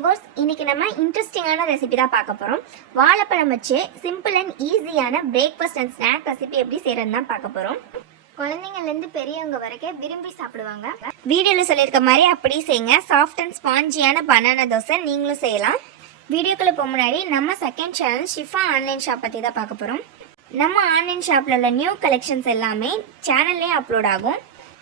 Viewers, இன்னைக்கு நம்ம இன்ட்ரெஸ்டிங்கான ரெசிபி தான் பார்க்க போறோம். வாழைப்பழம் வச்சு சிம்பிள் அண்ட் ஈஸியான பிரேக்ஃபாஸ்ட் அண்ட் ஸ்நாக் ரெசிபி எப்படி செய்யறதுன்னு தான் பார்க்க போறோம். குழந்தைங்கள்ல இருந்து பெரியவங்க வரைக்கும் விரும்பி சாப்பிடுவாங்க. வீடியோல சொல்லியிருக்க மாதிரி அப்படி செய்யுங்க. சாஃப்ட் அண்ட் ஸ்பாஞ்சியான பனானா தோசை நீங்களும் செய்யலாம். வீடியோக்குள்ள போக முன்னாடி நம்ம second channel Shifa online shop பத்தி தான் பார்க்க போறோம். நம்ம ஆன்லைன் ஷாப்ல உள்ள நியூ கலெக்ஷன்ஸ் எல்லாமே சேனல்லே அப்லோட் ஆகும்.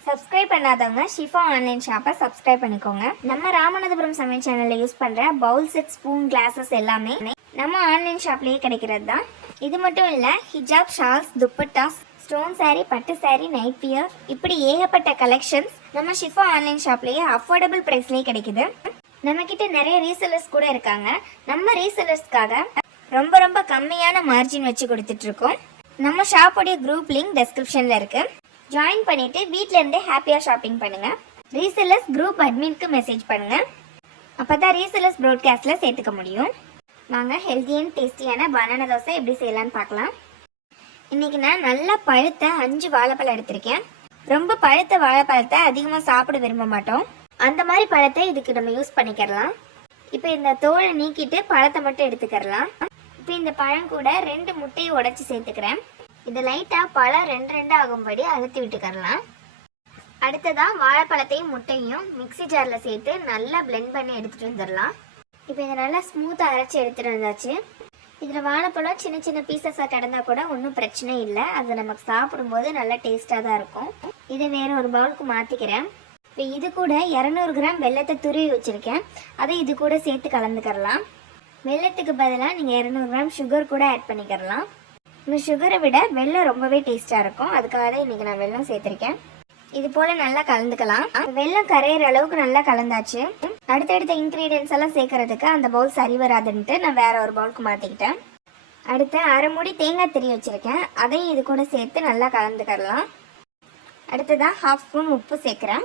சப்ஸ்கிரைப் பண்ணாதவங்க ஷிஃபா ஆன்லைன் ஷாப்பை சப்ஸ்கிரைப் பண்ணிக்கோங்க. நம்ம ராமநாதபுரம் சமையல் சேனலில் யூஸ் பண்ணுற பவுல் செட், ஸ்பூன், கிளாஸஸ் எல்லாமே நம்ம ஆன்லைன் ஷாப்லேயே கிடைக்கிறது தான். இது மட்டும் இல்லை, ஹிஜாப், ஷால்ஸ், துப்பட்டாஸ், ஸ்டோன் சாரீ, பட்டு சாரீ, நைட் வியர், இப்படி ஏகப்பட்ட கலெக்ஷன்ஸ் நம்ம ஷிஃபா ஆன்லைன் ஷாப்லேயே அஃபோர்டபுள் ப்ரைஸ்லேயே கிடைக்குது. நம்மக்கிட்ட நிறைய ரீசெல்லர்ஸ் கூட இருக்காங்க. நம்ம ரீசெல்லர்ஸ்க்காக ரொம்ப கம்மியான மார்ஜின் வச்சு கொடுத்துட்ருக்கோம். நம்ம ஷாப்போடைய குரூப் லிங்க் டெஸ்கிரிப்ஷனில் இருக்குது. ஜாயின் பண்ணிட்டு வீட்டில இருந்தே ஹாப்பியா ஷாப்பிங் பண்ணுங்க. ரீசெல்லர்ஸ் குரூப் அட்மினுக்கு மெசேஜ் பண்ணுங்க. அப்பதான் ரீசெல்லர்ஸ் ப்ராட்காஸ்ட்ல சேர்த்துக்க முடியும். வாங்க ஹெல்தி அண்ட் டேஸ்டியான பனானா தோசை எப்படி செய்யலாம்னு பார்க்கலாம். இன்னைக்கு நான் நல்லா பழுத்த 5 வாழைப்பழம் எடுத்திருக்கேன். ரொம்ப பழுத்த வாழைப்பழத்தை அதிகமாக சாப்பிட விரும்ப மாட்டோம். அந்த மாதிரி பழத்தை இதுக்கு நம்ம யூஸ் பண்ணிக்கலாம். இப்போ இந்த தோலை நீக்கிட்டு பழத்தை மட்டும் எடுத்துக்கலாம். இப்போ இந்த பழம் கூட 2 முட்டையை உடைச்சி சேர்த்துக்கிறேன். இது லைட்டாக பழம் 2 ஆகும்படி அழுத்தி விட்டுக்கலாம். அடுத்ததான் வாழைப்பழத்தையும் முட்டையும் மிக்சி ஜாரில் சேர்த்து நல்லா பிளெண்ட் பண்ணி எடுத்துகிட்டு வந்துடலாம். இப்போ இதை நல்லா ஸ்மூத்தாக அரைச்சி எடுத்துகிட்டு வந்தாச்சு. இதில் வாழைப்பழம் சின்ன சின்ன பீசஸாக கிடந்தா கூட ஒன்றும் பிரச்சனை இல்லை. அது நமக்கு சாப்பிடும்போது நல்லா டேஸ்ட்டாக தான் இருக்கும். இதை வேறு ஒரு பவுலுக்கு மாற்றிக்கிறேன். இப்போ இது கூட 200 கிராம் வெல்லத்தை துருவி வச்சுருக்கேன். அதை இது கூட சேர்த்து கலந்துக்கிறலாம். வெல்லத்துக்கு பதிலாக நீங்கள் 200 கிராம் சுகர் கூட ஆட் பண்ணிக்கிறலாம். இந்த சுகரை விட வெல்லம் ரொம்பவே டேஸ்ட்டாக இருக்கும். அதுக்காக தான் இன்றைக்கி நான் வெல்லம் சேர்த்துருக்கேன். இது போல் நல்லா கலந்துக்கலாம். வெல்லம் கரையிற அளவுக்கு நல்லா கலந்தாச்சு. அடுத்தடுத்த இன்க்ரீடியன்ஸ் எல்லாம் சேர்க்கறதுக்கு அந்த பவுல் சரி வராதுன்ட்டு நான் வேற ஒரு பவுலுக்கு மாற்றிக்கிட்டேன். அடுத்து 1/2 மூடி தேங்காய் திரி வச்சுருக்கேன். அதையும் இது கூட சேர்த்து நல்லா கலந்துக்கலாம். அடுத்ததான் 1/2 ஸ்பூன் உப்பு சேர்க்குறேன்.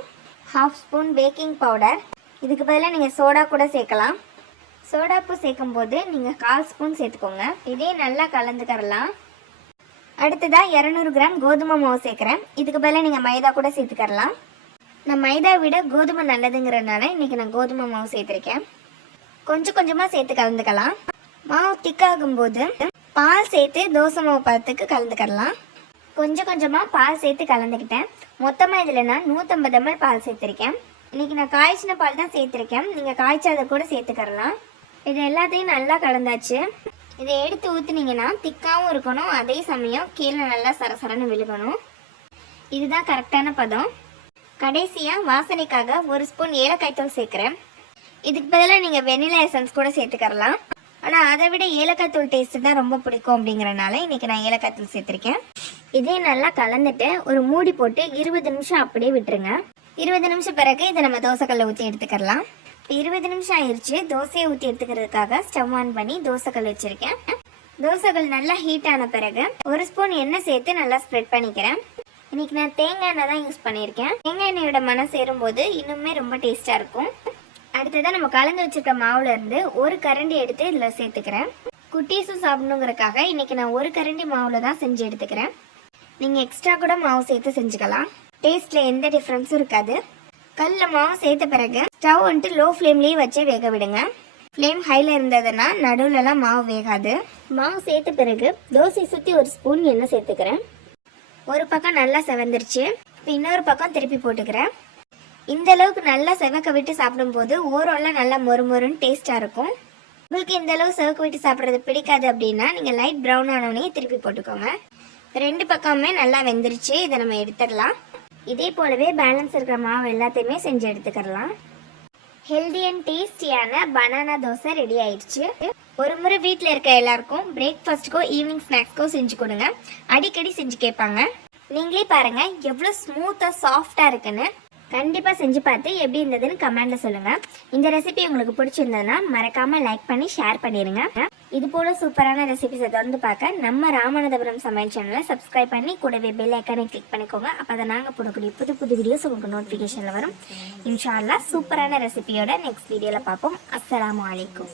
1/2 ஸ்பூன் பேக்கிங் பவுடர். இதுக்கு பதிலாக நீங்கள் சோடா கூட சேர்க்கலாம். சோடாப்பு சேர்க்கும் போது நீங்கள் 1/4 ஸ்பூன் சேர்த்துக்கோங்க. இதே நல்லா கலந்துக்கலாம். அடுத்ததாக 200 கிராம் கோதுமை மாவு சேர்க்குறேன். இதுக்கு பதிலாக நீங்கள் மைதா கூட சேர்த்துக்கலாம். நான் மைதா விட கோதுமை நல்லதுங்கிறதுனால இன்றைக்கி நான் கோதுமை மாவு சேர்த்துருக்கேன். கொஞ்சமாக சேர்த்து கலந்துக்கலாம். மாவு திக்காகும் போது பால் சேர்த்து தோசை மாவு பதத்துக்கு கலந்துக்கலாம். கொஞ்சமாக பால் சேர்த்து கலந்துக்கிட்டேன். மொத்தமாக இதில் நான் 150 ml பால் சேர்த்துருக்கேன். இன்றைக்கி நான் காய்ச்சின பால் தான் சேர்த்துருக்கேன். நீங்கள் காய்ச்சாத கூட சேர்த்துக்கலாம். இது எல்லாத்தையும் நல்லா கலந்தாச்சு. இதை எடுத்து ஊற்றுனீங்கன்னா திக்காகவும் இருக்கணும், அதே சமயம் கீழே நல்லா சரசரன்னு விழுகணும். இதுதான் கரெக்டான பதம். கடைசியாக வாசனைக்காக 1 ஸ்பூன் ஏலக்காய் தூள் சேர்க்குறேன். இதுக்கு பதிலாக நீங்கள் வெனிலா எசன்ஸ் கூட சேர்த்துக்கலாம். ஆனால் அதை விட ஏலக்காய் தூள் டேஸ்ட்டு தான் ரொம்ப பிடிக்கும். அப்படிங்கிறனால இன்றைக்கி நான் ஏலக்காய் தூள் சேர்த்துருக்கேன். இதே நல்லா கலந்துட்டு ஒரு மூடி போட்டு 20 நிமிஷம் அப்படியே விட்டுருங்க. 20 நிமிஷம் பிறகு இதை நம்ம தோசைக்கல்ல ஊற்றி எடுத்துக்கலாம். இப்போ 20 நிமிஷம் ஆயிடுச்சு. தோசையை ஊற்றி எடுத்துக்கிறதுக்காக ஸ்டவ் ஆன் பண்ணி தோசைக்கல் வச்சுருக்கேன். தோசைக்கல் நல்லா ஹீட் ஆன பிறகு 1 ஸ்பூன் எண்ணெய் சேர்த்து நல்லா ஸ்ப்ரெட் பண்ணிக்கிறேன். இன்னைக்கு நான் தேங்காய் எண்ணெய் தான் யூஸ் பண்ணியிருக்கேன். தேங்காய் எண்ணெயோட மனம் சேரும்போது இன்னுமே ரொம்ப டேஸ்ட்டாக இருக்கும். அடுத்ததான் நம்ம கலந்து வச்சுருக்க மாவுல இருந்து 1 கரண்டி எடுத்து இதில் சேர்த்துக்கிறேன். குட்டீஸும் சாப்பிடணுங்கிறதுக்காக இன்னைக்கு நான் 1 கரண்டி மாவுல தான் செஞ்சு எடுத்துக்கிறேன். நீங்கள் எக்ஸ்ட்ரா கூட மாவு சேர்த்து செஞ்சுக்கலாம். டேஸ்ட்டில் எந்த டிஃப்ரென்ஸும் இருக்காது. கல்லில் மாவு சேர்த்த பிறகு ஸ்டவ் வந்துட்டு லோ ஃப்ளேம்லேயே வச்சே வேக விடுங்க. ஃப்ளேம் ஹையில் இருந்ததுன்னா நடுவுலலாம் மாவு வேகாது. மாவு சேர்த்த பிறகு தோசை சுற்றி 1 ஸ்பூன் எண்ணெய் சேர்த்துக்கிறேன். ஒரு பக்கம் நல்லா செவந்துருச்சு. இப்போ இன்னொரு பக்கம் திருப்பி போட்டுக்கிறேன். இந்த அளவுக்கு நல்லா செவக்க விட்டு சாப்பிடும்போது ஓரெல்லாம் நல்லா மொறுமொறுன்னு டேஸ்ட்டாக இருக்கும். உங்களுக்கு இந்த அளவு செவக்க விட்டு சாப்பிட்றது பிடிக்காது அப்படின்னா நீங்கள் லைட் ப்ரௌன் ஆனோடனே திருப்பி போட்டுக்கோங்க. 2 பக்கமுமே நல்லா வெந்துருச்சு. இதை நம்ம எடுத்துடலாம். இதே போலவே பேலன்ஸ் இருக்கிற மாவு எல்லாத்தையுமே செஞ்சு எடுத்துக்கலாம். ஹெல்தி அண்ட் டேஸ்டியான பனானா தோசை ரெடி ஆயிடுச்சு. ஒரு முறை வீட்டில் இருக்க எல்லாருக்கும் பிரேக்ஃபாஸ்ட்டுக்கோ ஈவினிங் ஸ்நாக்ஸ்க்கோ செஞ்சு கொடுங்க. அடிக்கடி செஞ்சு கேட்பாங்க. நீங்களே பாருங்க எவ்வளோ ஸ்மூத்தாக சாஃப்டாக இருக்குன்னு. கண்டிப்பாக செஞ்சு பார்த்து எப்படி இருந்ததுன்னு கமெண்ட்ல சொல்லுங்க. இந்த ரெசிபி உங்களுக்கு பிடிச்சிருந்ததுன்னா மறக்காம லைக் பண்ணி ஷேர் பண்ணிடுங்க. இது போல சூப்பரான ரெசிபிஸை தொடர்ந்து பார்க்க நம்ம ராமநாதபுரம் சமையல் சேனலை சப்ஸ்கிரைப் பண்ணி கூடவே பெல் ஐக்கானை கிளிக் பண்ணிக்கோங்க. அப்போ நாங்கள் போடக்கூடிய புது வீடியோஸ் உங்களுக்கு நோட்டிஃபிகேஷனில் வரும். இன்ஷா அல்லாஹ் சூப்பரான ரெசிபியோட நெக்ஸ்ட் வீடியோவில் பார்ப்போம். அஸ்ஸலாமு அலைக்கும்.